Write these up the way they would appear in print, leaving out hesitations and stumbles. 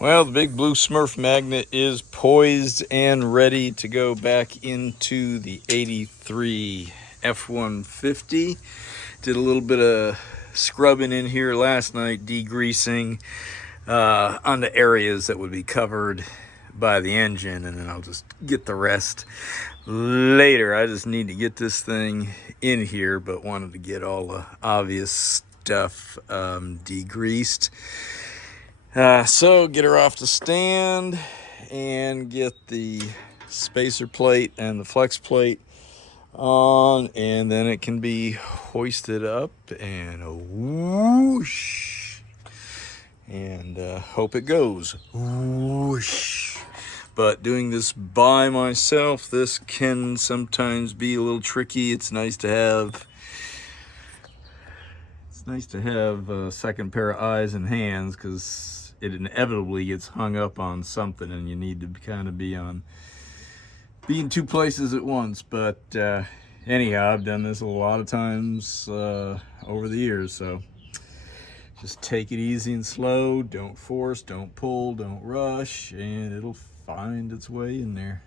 Well, the big blue Smurf magnet is poised and ready to go back into the 83 F-150. Did a little bit of scrubbing in here last night, degreasing on the areas that would be covered by the engine, and then I'll just get the rest later. I just need to get this thing in here, but wanted to get all the obvious stuff degreased. So get her off the stand and get the spacer plate and the flex plate on, and then it can be hoisted up and whoosh, and hope it goes whoosh. But doing this by myself, this can sometimes be a little tricky. It's nice to have a second pair of eyes and hands, because it inevitably gets hung up on something and you need to kind of be in two places at once. But anyhow, I've done this a lot of times over the years, so just take it easy and slow. Don't force, don't pull, don't rush, and it'll find its way in there.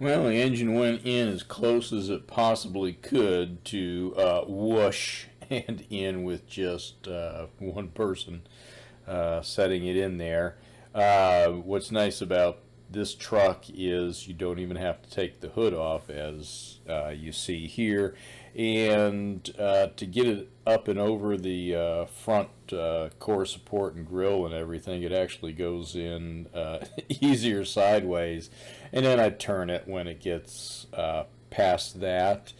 Well, the engine went in as close as it possibly could to whoosh and in with just one person setting it in there. What's nice about this truck is you don't even have to take the hood off, as you see here. And to get it up and over the front core support and grill and everything, it actually goes in easier sideways. And then I turn it when it gets past that.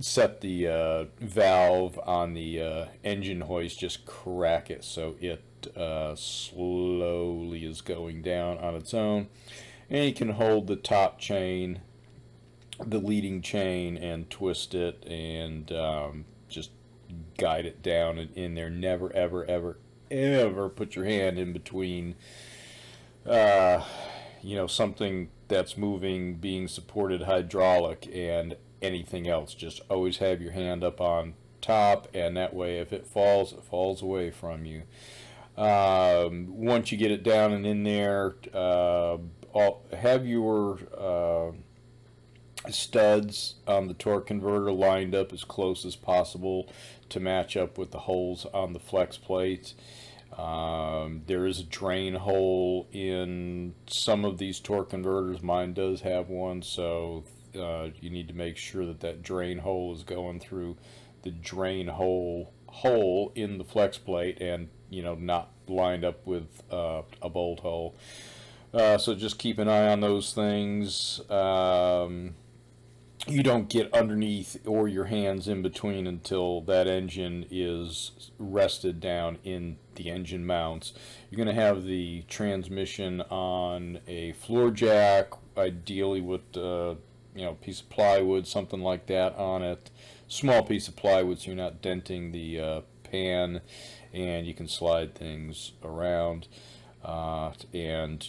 Set the valve on the engine hoist, just crack it so it slowly is going down on its own. And you can hold the top chain, the leading chain, and twist it and just guide it down and in there. Never, ever, ever, ever put your hand in between something that's moving, being supported hydraulic, and anything else. Just always have your hand up on top, and that way if it falls away from you. Once you get it down and in there, have your studs on the torque converter lined up as close as possible to match up with the holes on the flex plate. There is a drain hole in some of these torque converters. Mine does have one, so you need to make sure that drain hole is going through the drain hole in the flex plate, and not lined up with a bolt hole. So just keep an eye on those things. You don't get underneath or your hands in between until that engine is rested down in the engine mounts. You're going to have the transmission on a floor jack, ideally with piece of plywood, something like that on it. Small piece of plywood so you're not denting the pan, and you can slide things around and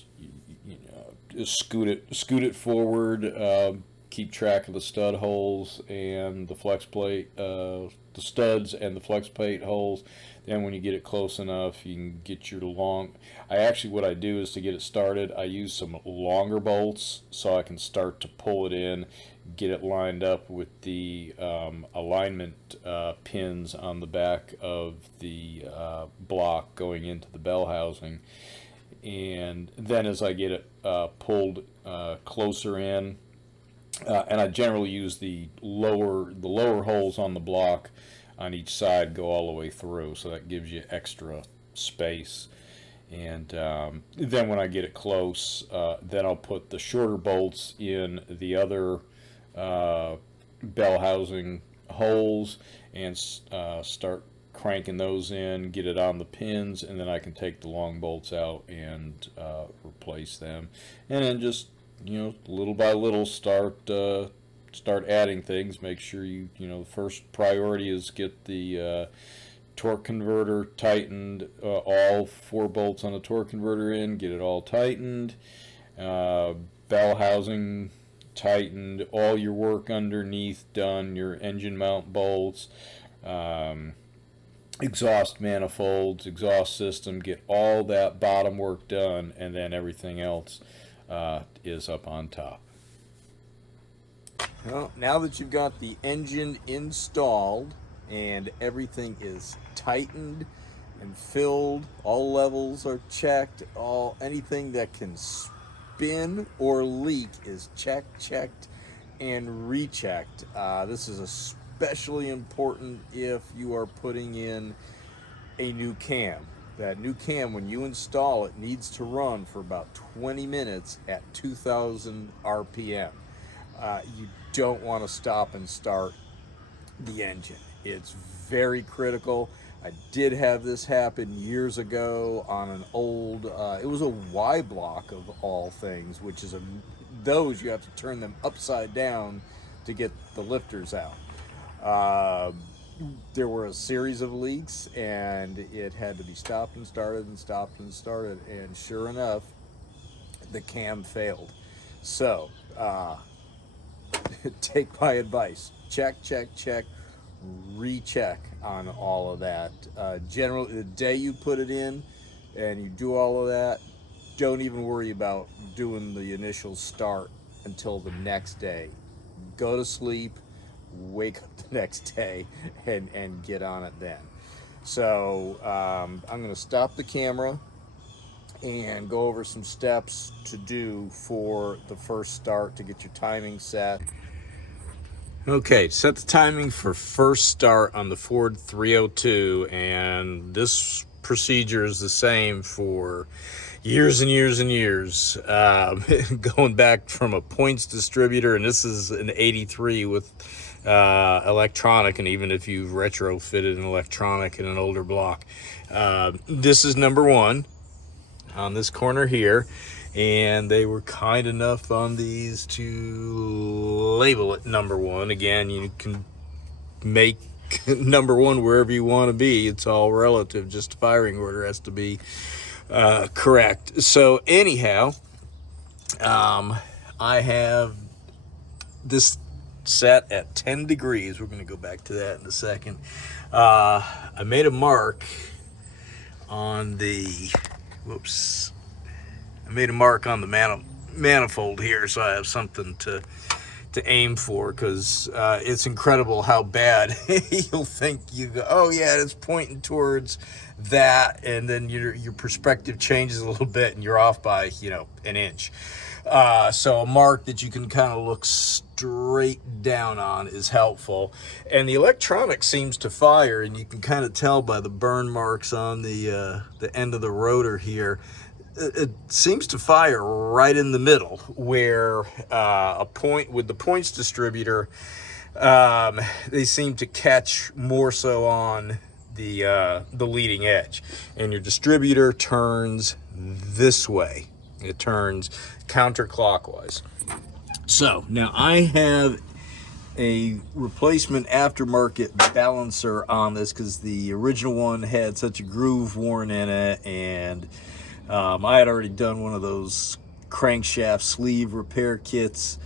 scoot it forward. Keep track of the stud holes and the flex plate, the studs and the flex plate holes. Then when you get it close enough, you can get your long. What I do is, to get it started, I use some longer bolts so I can start to pull it in, get it lined up with the alignment pins on the back of the block going into the bell housing. And then as I get it pulled closer in, and I generally use the lower holes on the block on each side go all the way through, so that gives you extra space. And then when I get it close, then I'll put the shorter bolts in the other bell housing holes and start cranking those in, get it on the pins, and then I can take the long bolts out and replace them. And then just little by little start adding things. Make sure the first priority is get the torque converter tightened, all 4 bolts on the torque converter in, get it all tightened, bell housing tightened, all your work underneath done, your engine mount bolts, exhaust manifolds, exhaust system, get all that bottom work done, and then everything else is up on top. Well, now that you've got the engine installed and everything is tightened and filled, all levels are checked, anything that can spin or leak is checked, and rechecked. This is especially important if you are putting in a new cam. That new cam, when you install it, needs to run for about 20 minutes at 2,000 RPM. You don't want to stop and start the engine. It's very critical. I did have this happen years ago on an old, it was a Y block of all things, which is those you have to turn them upside down to get the lifters out. There were a series of leaks, and it had to be stopped and started and stopped and started, and sure enough, the cam failed. So, take my advice. Check, recheck on all of that. Generally, the day you put it in and you do all of that, don't even worry about doing the initial start until the next day. Go to sleep, wake up the next day, and get on it then. So I'm going to stop the camera and go over some steps to do for the first start to get your timing set. Okay, set the timing for first start on the Ford 302, and this procedure is the same for years and years and years. Going back from a points distributor, and this is an 83 with electronic, and even if you've retrofitted an electronic in an older block. This is number one on this corner here, and they were kind enough on these to label it number one. Again, you can make number one wherever you want to be. It's all relative. Just the firing order has to be correct. So anyhow, I have this set at 10 degrees. We're going to go back to that in a second. I made a mark on the I made a mark on the manifold here, so I have something to aim for, because it's incredible how bad you'll think you go, oh yeah, it's pointing towards that, and then your perspective changes a little bit and you're off by an inch. So a mark that you can kind of look straight down on is helpful. And the electronic seems to fire, and you can kind of tell by the burn marks on the end of the rotor here. It seems to fire right in the middle, where a point with the points distributor, they seem to catch more so on the leading edge, and your distributor turns this way. It turns counterclockwise. So now I have a replacement aftermarket balancer on this, because the original one had such a groove worn in it, and I had already done one of those crankshaft sleeve repair kits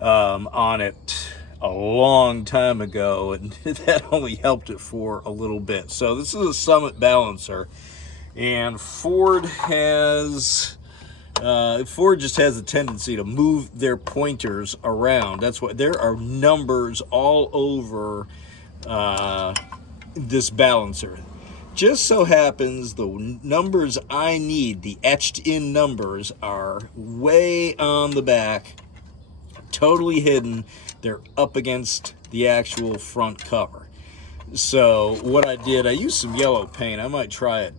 on it a long time ago, and that only helped it for a little bit. So this is a Summit balancer, and Ford just has a tendency to move their pointers around. That's why there are numbers all over this balancer. Just so happens the numbers I need, the etched in numbers, are way on the back, totally hidden. They're up against the actual front cover. So what I did, I used some yellow paint. I might try a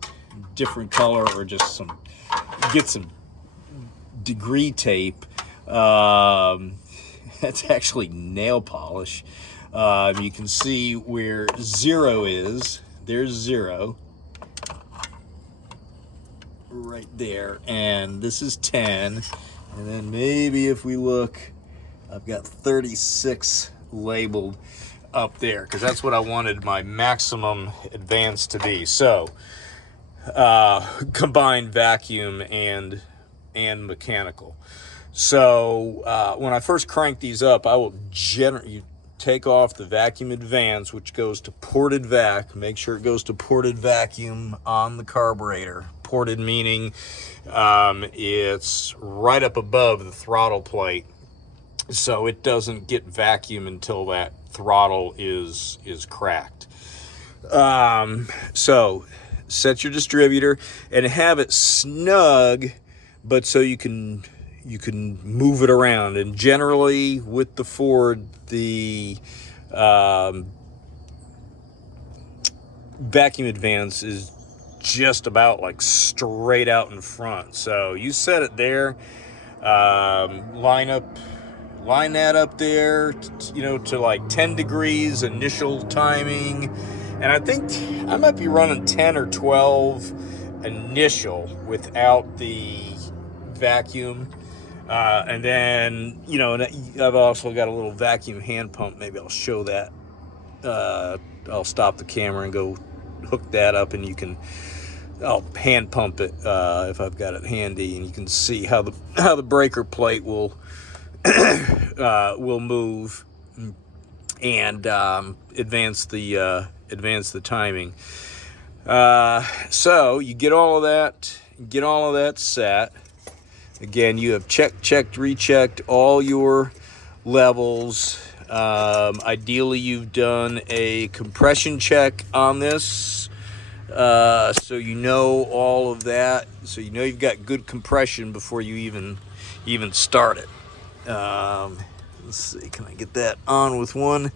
different color, or just get some degree tape. That's actually nail polish. You can see where 0 is. There's 0 right there, and this is 10, and then maybe if we look, I've got 36 labeled up there, because that's what I wanted my maximum advance to be. So combined vacuum and mechanical. So when I first crank these up, I will take off the vacuum advance, which goes to ported vac. Make sure it goes to ported vacuum on the carburetor. Ported meaning it's right up above the throttle plate, so it doesn't get vacuum until that throttle is cracked. So set your distributor and have it snug, but so you can move it around. And generally with the Ford, the vacuum advance is just about like straight out in front. So you set it there, line that up there, to like 10 degrees initial timing. And I think I might be running 10 or 12 initial without the vacuum. And then, I've also got a little vacuum hand pump. Maybe I'll show that. I'll stop the camera and go hook that up, and I'll hand pump it if I've got it handy, and you can see how the breaker plate will move and advance the timing. So you get all of that set. Again, you have checked, rechecked all your levels. Ideally, you've done a compression check on this, so you know all of that. So you know you've got good compression before you even start it. Let's see, can I get that on with one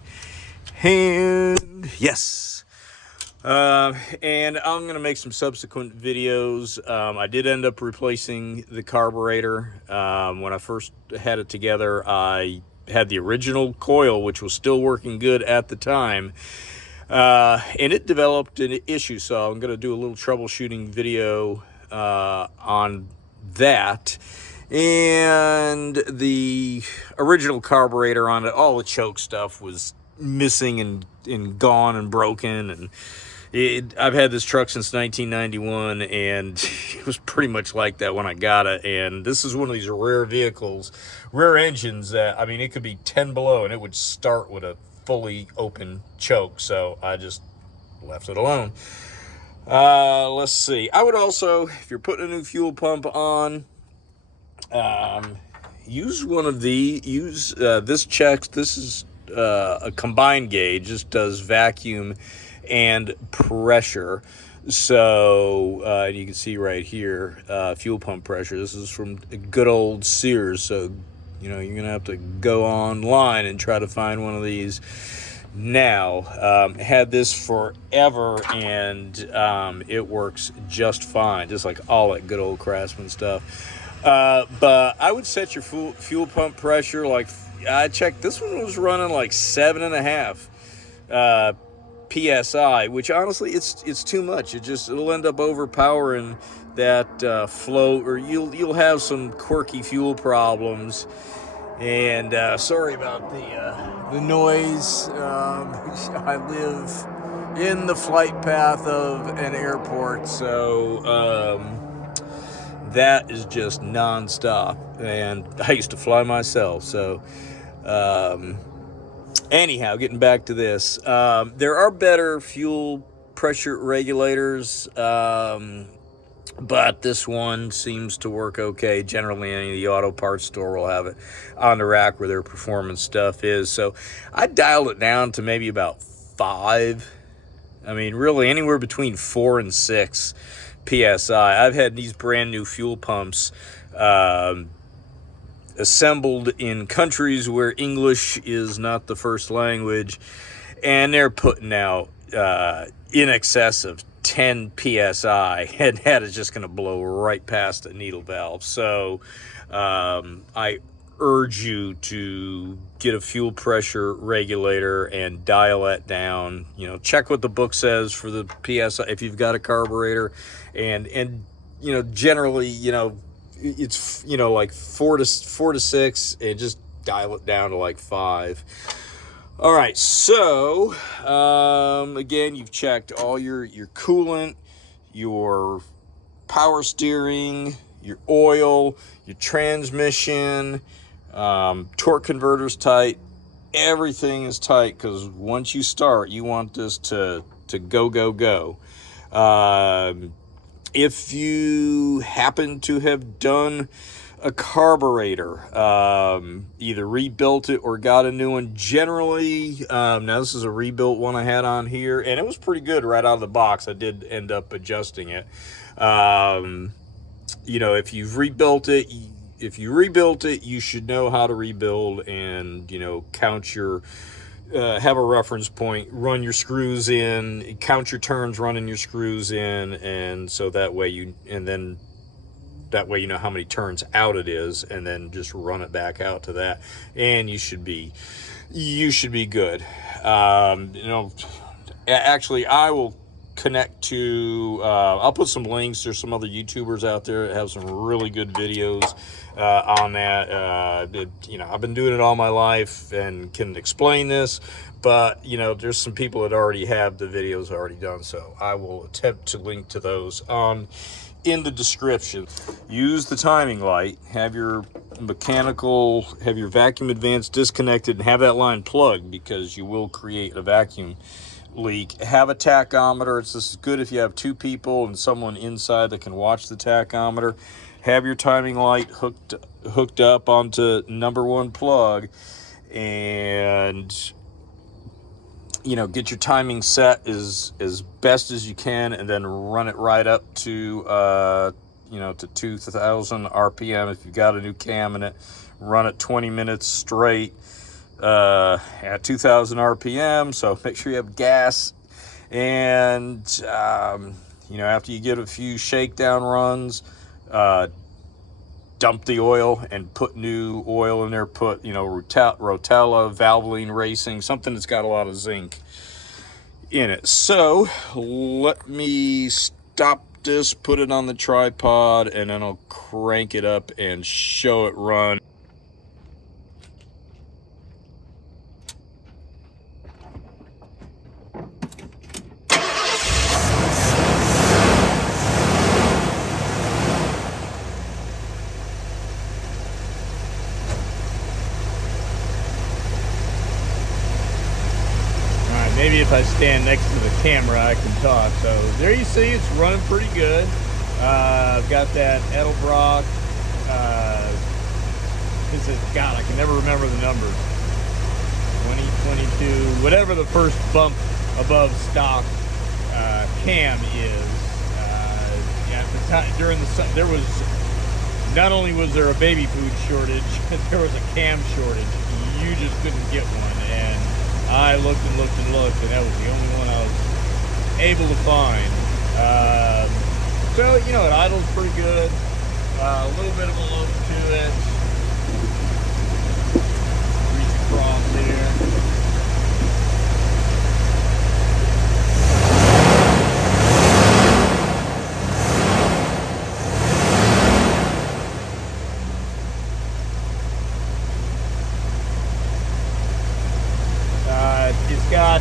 hand? Yes. And I'm gonna make some subsequent videos. I did end up replacing the carburetor. When I first had it together, I had the original coil, which was still working good at the time, and it developed an issue. So I'm gonna do a little troubleshooting video on that. And the original carburetor on it, all the choke stuff was missing and gone and broken, and I've had this truck since 1991, and it was pretty much like that when I got it. And this is one of these rare engines that, I mean, it could be 10 below and it would start with a fully open choke. So I just left it alone. Let's see. I would also, if you're putting a new fuel pump on, use this checks. This is a combined gauge. This does vacuum and pressure. So you can see right here, fuel pump pressure. This is from good old Sears. So you're gonna have to go online and try to find one of these now. Had this forever, and it works just fine, just like all that good old Craftsman stuff. But I would set your fuel pump pressure, like I checked, this one was running like 7.5 PSI, which honestly it's too much. It'll end up overpowering that flow, or you'll have some quirky fuel problems. And sorry about the noise. I live in the flight path of an airport, so that is just nonstop. And I used to fly myself, so anyhow, getting back to this, there are better fuel pressure regulators, but this one seems to work okay. Generally, any of the auto parts store will have it on the rack where their performance stuff is. So I dialed it down to maybe about 5. I mean, really anywhere between 4 and 6 PSI. I've had these brand new fuel pumps assembled in countries where English is not the first language, and they're putting out in excess of 10 PSI, and that is just going to blow right past the needle valve. So I urge you to get a fuel pressure regulator and dial that down. Check what the book says for the PSI if you've got a carburetor, and generally, it's like 4 to 6, and just dial it down to like 5. All right, so again, you've checked all your coolant, your power steering, your oil, your transmission, torque converter's tight, everything is tight, because once you start, you want this to go. If you happen to have done a carburetor, either rebuilt it or got a new one, generally, now this is a rebuilt one I had on here, and it was pretty good right out of the box. I did end up adjusting it. You know, if you rebuilt it, you should know how to rebuild, and, you know, count your, have a reference point, run your screws in, count your turns running your screws in, and so that way you know how many turns out it is, and then just run it back out to that, and you should be good. You know, actually, I will connect to, I'll put some links. There's some other YouTubers out there that have some really good videos on that. You know, I've been doing it all my life and can explain this, but, you know, there's some people that already have the videos already done, so I will attempt to link to those in the description. Use the timing light, have your vacuum advance disconnected, and have that line plugged, because you will create a vacuum leak. Have a tachometer. This is good if you have two people and someone inside that can watch the tachometer. Have your timing light hooked up onto number one plug, and, you know, get your timing set as best as you can, and then run it right up to you know, to 2,000 RPM. If you've got a new cam in it, run it 20 minutes straight at 2,000 RPM. So make sure you have gas, and you know, after you get a few shakedown runs, dump the oil and put new oil in there. Put, you know, Rotella, Valvoline Racing, something that's got a lot of zinc in it. So let me stop this, put it on the tripod, and then I'll crank it up and show it run. Maybe if I stand next to the camera, I can talk. So there you see, it's running pretty good. I've got that Edelbrock. This is, God, I can never remember the numbers. 2022, whatever the first bump above stock cam is. At the time, during the, there was, not only was there a baby food shortage, there was a cam shortage. You just couldn't get one, and I looked and looked and looked, and that was the only one I was able to find. So, you know, it idles pretty good. A little bit of a look to it. Reach across here. It's got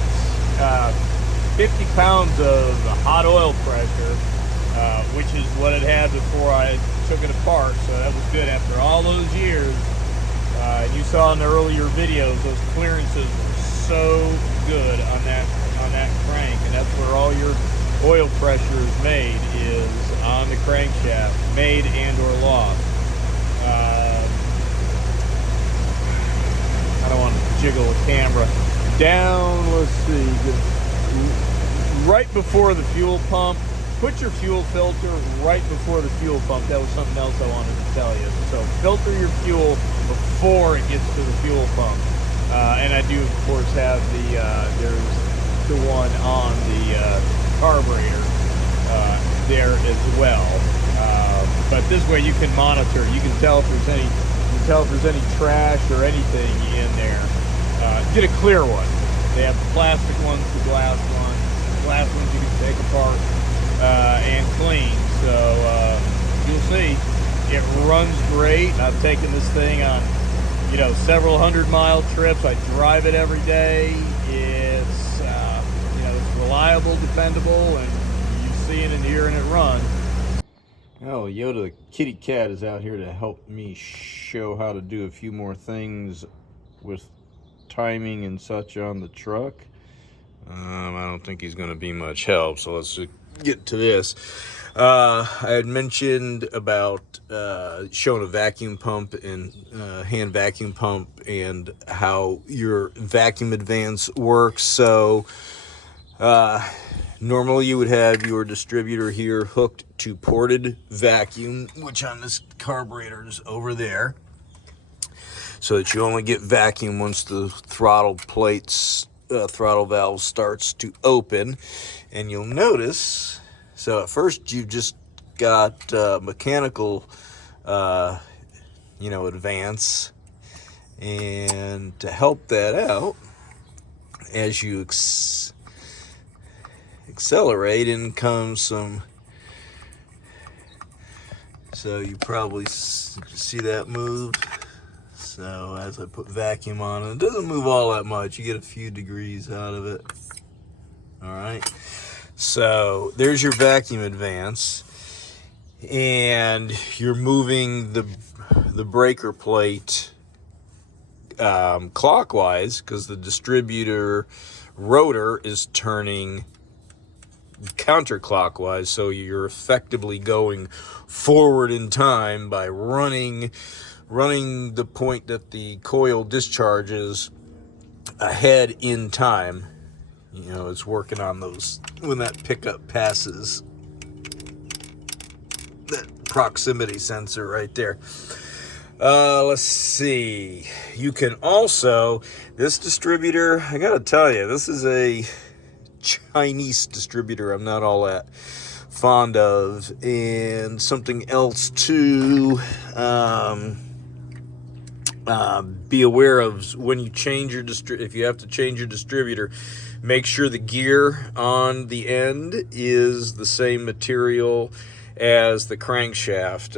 50 pounds of hot oil pressure, which is what it had before I took it apart, so that was good. After all those years, you saw in the earlier videos, those clearances were so good on that crank, and that's where all your oil pressure is made, is on the crankshaft, made and or lost. I don't want to jiggle the camera down. Let's see, right before the fuel pump. Put your fuel filter right before the fuel pump. That was something else I wanted to tell you. So filter your fuel before it gets to the fuel pump. And I do, of course, have the there's the one on the carburetor there as well. But this way you can monitor. You can tell if there's any trash or anything in there. Get a clear one. They have the plastic ones, the glass ones. The glass ones you can take apart and clean. So you'll see, it runs great. I've taken this thing on, you know, several 100-mile trips. I drive it every day. It's you know, it's reliable, dependable, and you've seen and hearing it run. Oh, Yoda the kitty cat is out here to help me show how to do a few more things with timing and such on the truck. I don't think he's going to be much help, so let's just get to this. I had mentioned about showing a vacuum pump and hand vacuum pump and how your vacuum advance works. So normally you would have your distributor here hooked to ported vacuum, which on this carburetor is over there, so that you only get vacuum once the throttle valve starts to open. And you'll notice, so at first you just got mechanical advance, and to help that out, as you accelerate, in comes some, so you probably see that move. So as I put vacuum on it doesn't move all that much. You get a few degrees out of it. All right. So there's your vacuum advance, and you're moving the breaker plate clockwise, because the distributor rotor is turning counterclockwise. So you're effectively going forward in time by running the point that the coil discharges ahead in time. It's working on those when that pickup passes that proximity sensor right there. Let's see. You can also, this distributor, I gotta tell you, this is a Chinese distributor I'm not all that fond of. And something else to be aware of when you change your if you have to change your distributor, make sure the gear on the end is the same material as the crankshaft.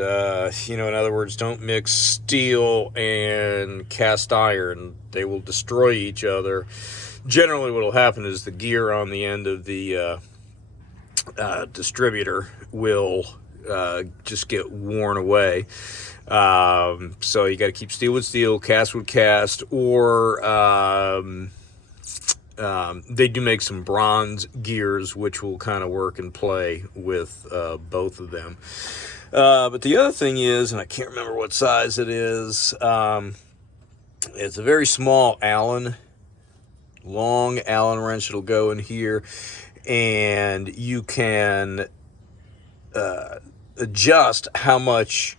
In other words, don't mix steel and cast iron. They will destroy each other. Generally what will happen is the gear on the end of the distributor will just get worn away. So you got to keep steel with steel, cast with cast, or they do make some bronze gears, which will kind of work and play with both of them. But the other thing is, and I can't remember what size it is, it's a very small Allen, long Allen wrench. It'll go in here, and you can adjust how much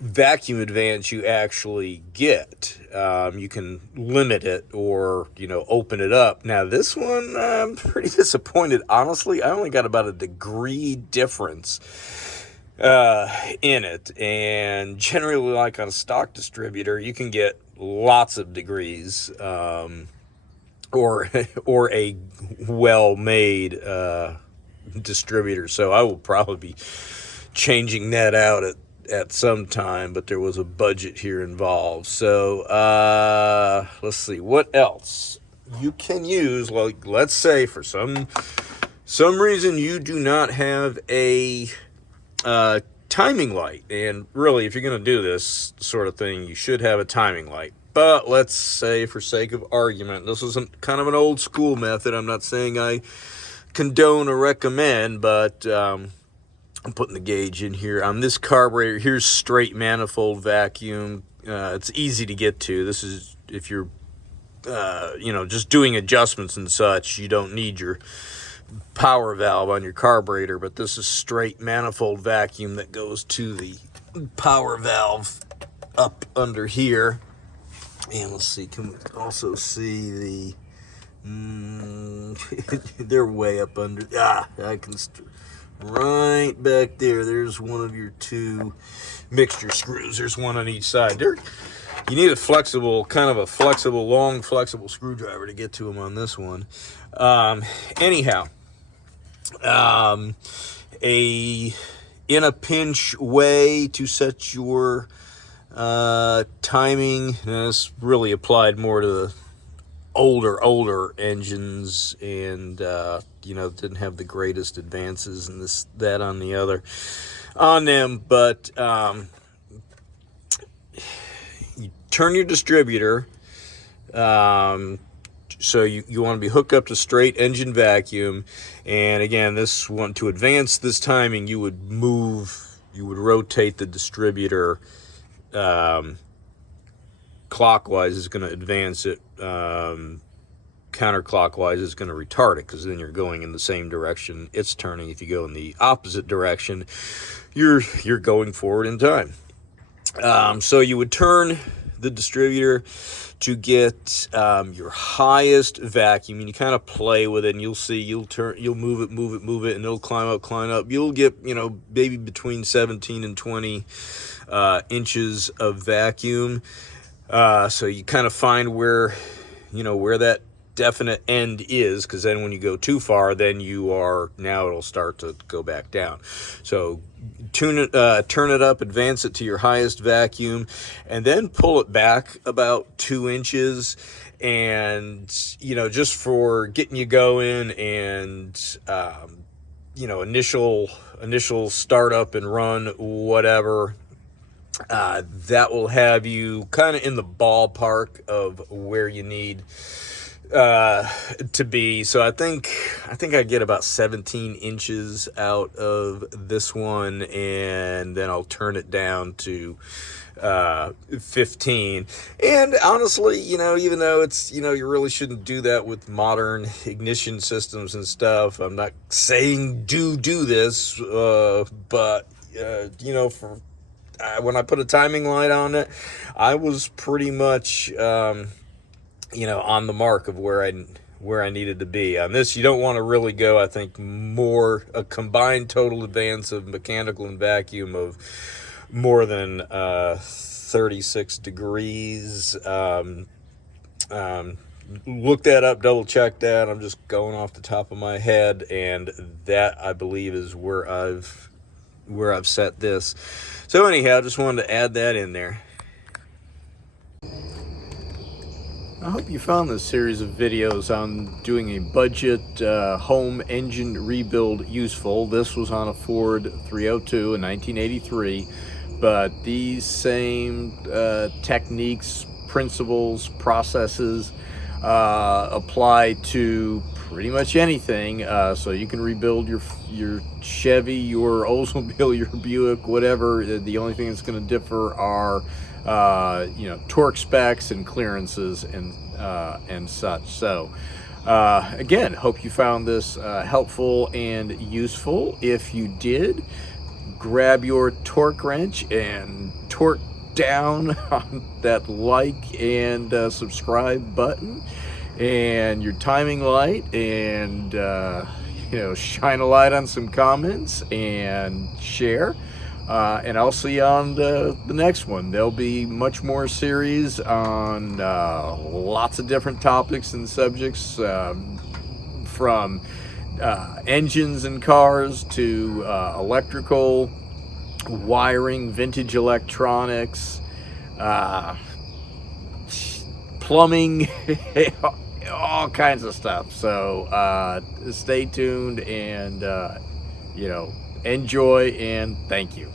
vacuum advance you actually get. You can limit it or open it up. Now this one, I'm pretty disappointed, honestly. I only got about a degree difference in it, and generally, like on a stock distributor, you can get lots of degrees, or a well-made distributor. So I will probably be changing that out at some time, but there was a budget here involved. So let's see what else you can use. Like, let's say for some reason you do not have a timing light, and really, if you're going to do this sort of thing, you should have a timing light. But let's say, for sake of argument, this is kind of an old school method. I'm not saying I condone or recommend, but I'm putting the gauge in here on this carburetor. Here's straight manifold vacuum. It's easy to get to. This is if you're just doing adjustments and such. You don't need your power valve on your carburetor, but this is straight manifold vacuum that goes to the power valve up under here. And let's see, can we also see they're way up under. I can right back there. There's one of your two mixture screws. There's one on each side. You need a flexible, long flexible screwdriver to get to them on this one. Anyhow, in a pinch way to set your timing. And this really applied more to the older engines, and didn't have the greatest advances in that on them. But you turn your distributor So you want to be hooked up to straight engine vacuum. And again, this one, to advance this timing, you would rotate the distributor clockwise is going to advance it. Counterclockwise is going to retard it, because then you're going in the same direction it's turning. If you go in the opposite direction, you're going forward in time. So you would turn the distributor to get your highest vacuum, and you kind of play with it, and you'll see you'll move it, and it'll climb up. You'll get, maybe between 17 and 20 inches of vacuum. So you kind of find where that definite end is, because then when you go too far, then it'll start to go back down. So turn it up, advance it to your highest vacuum, and then pull it back about 2 inches, and just for getting you going, and initial startup and run, whatever. That will have you kind of in the ballpark of where you need to be. So I think I get about 17 inches out of this one, and then I'll turn it down to 15. And honestly, even though it's, you really shouldn't do that with modern ignition systems and stuff. I'm not saying do this, but for when I put a timing light on it, I was pretty much on the mark of where I needed to be. On this, you don't want to really go, I think, a combined total advance of mechanical and vacuum of more than 36 degrees. Look that up, double check that. I'm just going off the top of my head, and that, I believe, is where I've set this. So anyhow, just wanted to add that in there. I hope you found this series of videos on doing a budget home engine rebuild useful. This was on a Ford 302 in 1983, but these same techniques, principles, processes apply to pretty much anything. So you can rebuild your Chevy, your Oldsmobile, your Buick, whatever. The only thing that's going to differ are torque specs and clearances and such. So again, hope you found this helpful and useful. If you did, grab your torque wrench and torque down on that like and subscribe button, and your timing light, and shine a light on some comments and share. And I'll see you on the next one. There'll be much more series on lots of different topics and subjects, from engines and cars to electrical, wiring, vintage electronics, plumbing, all kinds of stuff. So stay tuned, and enjoy, and thank you.